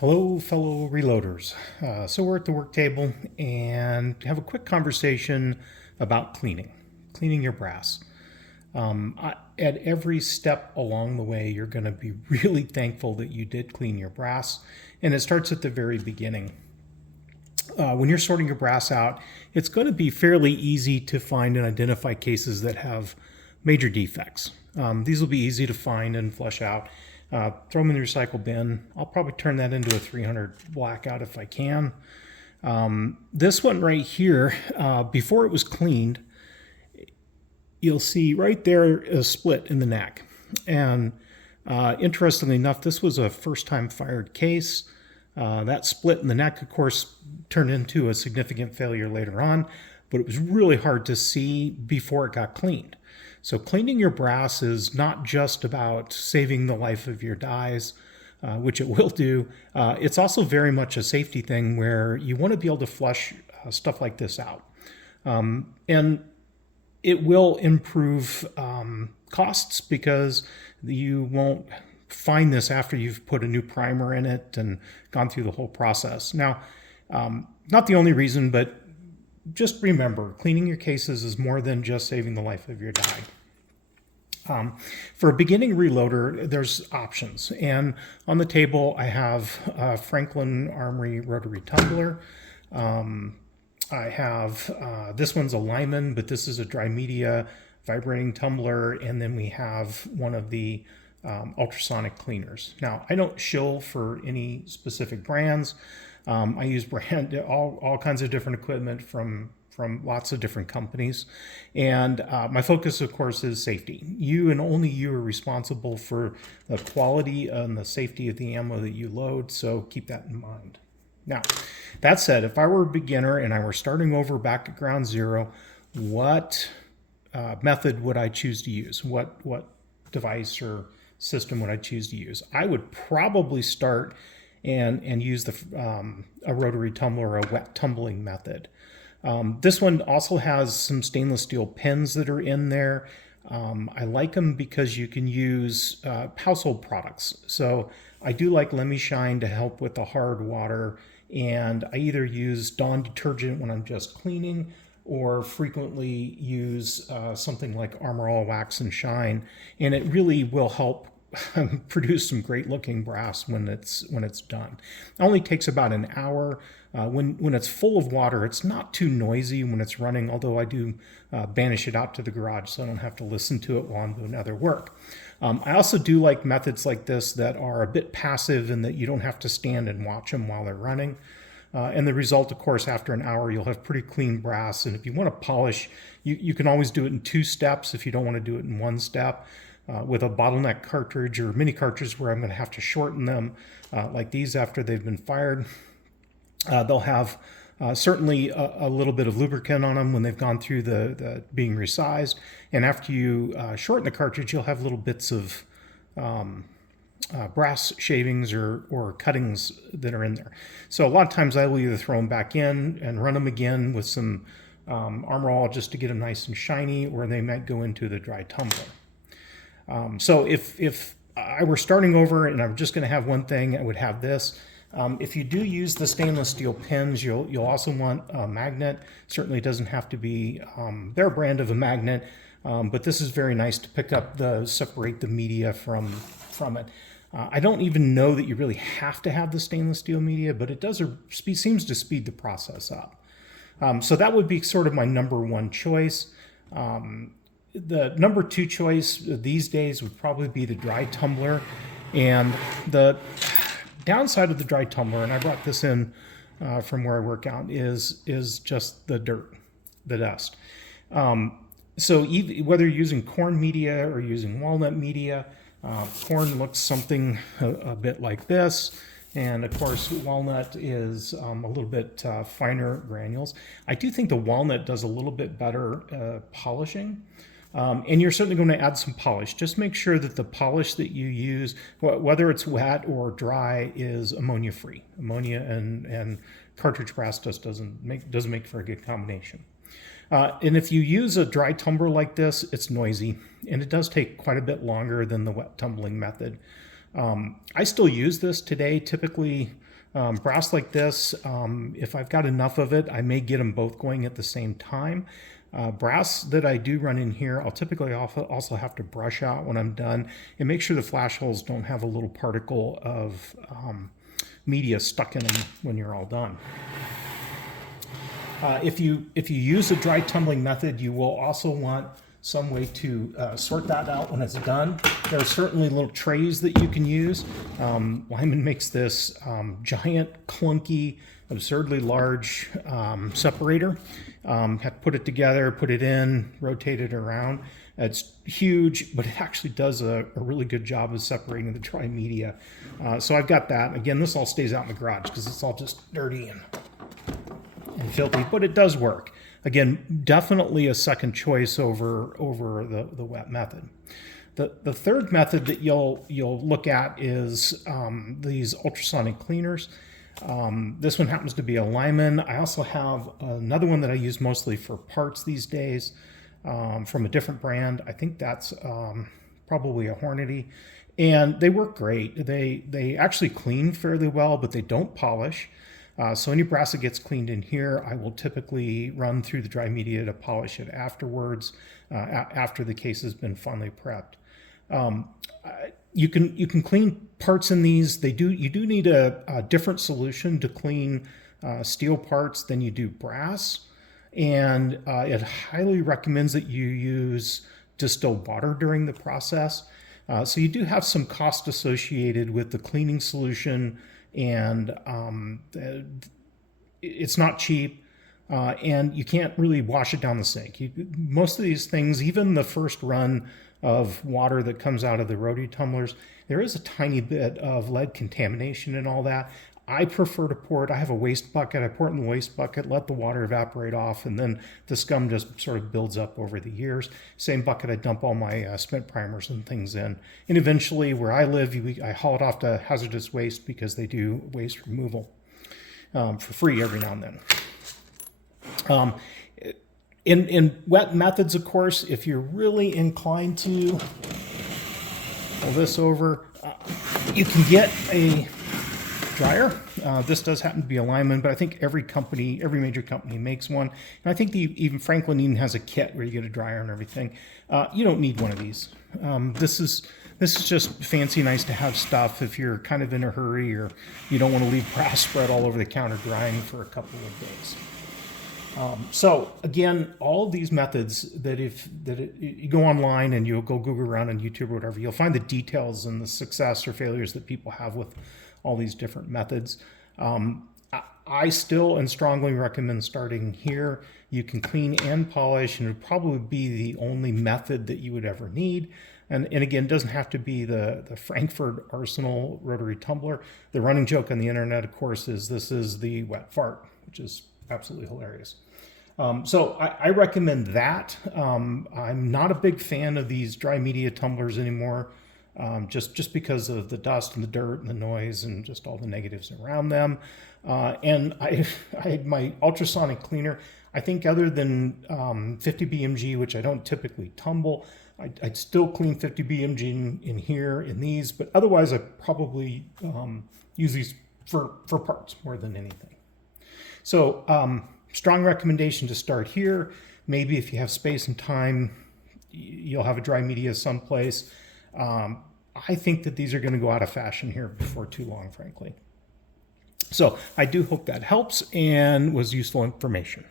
Hello, fellow reloaders. So we're at the work table and have a quick conversation about cleaning your brass. At every step along the way, you're going to be really thankful that you did clean your brass, and it starts at the very beginning. When you're sorting your brass out, it's going to be fairly easy to find and identify cases that have major defects. These will be easy to find and flush out. Throw them in the recycle bin. I'll probably turn that into a 300 blackout if I can. This one right here, before it was cleaned, you'll see right there a split in the neck. And interestingly enough, this was a first-time fired case. That split in the neck, of course, turned into a significant failure later on, but it was really hard to see before it got cleaned. So cleaning your brass is not just about saving the life of your dies, which it will do. It's also very much a safety thing where you want to be able to flush stuff like this out. And it will improve costs because you won't find this after you've put a new primer in it and gone through the whole process. Now, not the only reason, but just remember, cleaning your cases is more than just saving the life of your die. For a beginning reloader, there's options. And on the table, I have a Franklin Armory rotary tumbler. I have, this one's a Lyman, but this is a dry media vibrating tumbler. And then we have one of the ultrasonic cleaners. Now, I don't shill for any specific brands. I use all kinds of different equipment from lots of different companies. And my focus, of course, is safety. You and only you are responsible for the quality and the safety of the ammo that you load, so keep that in mind. Now, that said, if I were a beginner and I were starting over back at ground zero, what method would I choose to use? What device or system would I choose to use? I would probably start and use a rotary tumbler or a wet tumbling method. This one also has some stainless steel pins that are in there. I like them because you can use household products. So I do like Lemmy Shine to help with the hard water, and I either use Dawn detergent when I'm just cleaning or frequently use something like Armor All Wax and Shine, and it really will help produce some great looking brass when it's done. It only takes about an hour. When it's full of water, it's not too noisy when it's running, although I do banish it out to the garage so I don't have to listen to it while I'm doing other work. I also do like methods like this that are a bit passive and that you don't have to stand and watch them while they're running. And the result, of course, after an hour, you'll have pretty clean brass. And if you want to polish, you can always do it in 2 steps if you don't want to do it in 1 step. With a bottleneck cartridge or mini cartridge where I'm going to have to shorten them like these after they've been fired. They'll have certainly a little bit of lubricant on them when they've gone through the being resized. And after you shorten the cartridge, you'll have little bits of brass shavings or cuttings that are in there. So a lot of times I will either throw them back in and run them again with some Armor All just to get them nice and shiny, or they might go into the dry tumbler. So if I were starting over and I'm just going to have one thing, I would have this. If you do use the stainless steel pins, you'll also want a magnet. Certainly doesn't have to be their brand of a magnet, but this is very nice to pick up separate the media from it. I don't even know that you really have to have the stainless steel media, but it does seems to speed the process up. So that would be sort of my number one choice. The number 2 choice these days would probably be the dry tumbler. And the downside of the dry tumbler, and I brought this in from where I work out, is just the dirt, the dust. So whether you're using corn media or using walnut media, corn looks something a bit like this. And of course, walnut is a little bit finer granules. I do think the walnut does a little bit better polishing. And you're certainly going to add some polish. Just make sure that the polish that you use, whether it's wet or dry, is ammonia free. Ammonia and cartridge brass just doesn't make for a good combination. And if you use a dry tumbler like this, it's noisy, and it does take quite a bit longer than the wet tumbling method. I still use this today. Typically, Brass like this, if I've got enough of it, I may get them both going at the same time. Brass that I do run in here, I'll typically also have to brush out when I'm done and make sure the flash holes don't have a little particle of media stuck in them when you're all done. If you use a dry tumbling method, you will also want some way to sort that out when it's done. There are certainly little trays that you can use. Lyman makes this giant, clunky, absurdly large separator. Have to put it together, put it in, rotate it around. It's huge, but it actually does a really good job of separating the dry media. So I've got that. Again, this all stays out in the garage because it's all just dirty and filthy, but it does work. Again, definitely a second choice over the wet method. The third method that you'll look at is these ultrasonic cleaners. This one happens to be a Lyman. I also have another one that I use mostly for parts these days from a different brand. I think that's probably a Hornady. And they work great. They actually clean fairly well, but they don't polish. So any brass that gets cleaned in here, I will typically run through the dry media to polish it afterwards, after the case has been finally prepped. You can clean parts in these. You do need a different solution to clean steel parts than you do brass, and it highly recommends that you use distilled water during the process. So you do have some cost associated with the cleaning solution, and it's not cheap, and you can't really wash it down the sink. Most of these things, even the first run of water that comes out of the rotary tumblers, there is a tiny bit of lead contamination and all that. I prefer to pour it. I have a waste bucket. I pour it in the waste bucket, let the water evaporate off, and then the scum just sort of builds up over the years. Same bucket I dump all my spent primers and things in. And eventually, where I live, I haul it off to hazardous waste because they do waste removal for free every now and then. In wet methods, of course, if you're really inclined to pull this over, you can get a dryer. This does happen to be a Lyman, but I think every major company makes one. And I think even Franklin even has a kit where you get a dryer and everything. You don't need one of these. This is just fancy, nice to have stuff if you're kind of in a hurry or you don't want to leave brass spread all over the counter drying for a couple of days. So again, all of these methods you go online and you'll go Google around on YouTube or whatever, you'll find the details and the success or failures that people have with all these different methods. I still and strongly recommend starting here. You can clean and polish, and it would probably be the only method that you would ever need. And again, it doesn't have to be the Frankfurt Arsenal rotary tumbler. The running joke on the internet, of course, is this is the wet fart, which is absolutely hilarious. So I recommend that. I'm not a big fan of these dry media tumblers anymore, just because of the dust and the dirt and the noise and just all the negatives around them. And I had my ultrasonic cleaner. I think other than 50 BMG, which I don't typically tumble, I'd still clean 50 BMG in here in these, but otherwise I probably use these for parts more than anything. So strong recommendation to start here. Maybe if you have space and time, you'll have a dry media someplace. I think that these are going to go out of fashion here before too long, frankly. So I do hope that helps and was useful information.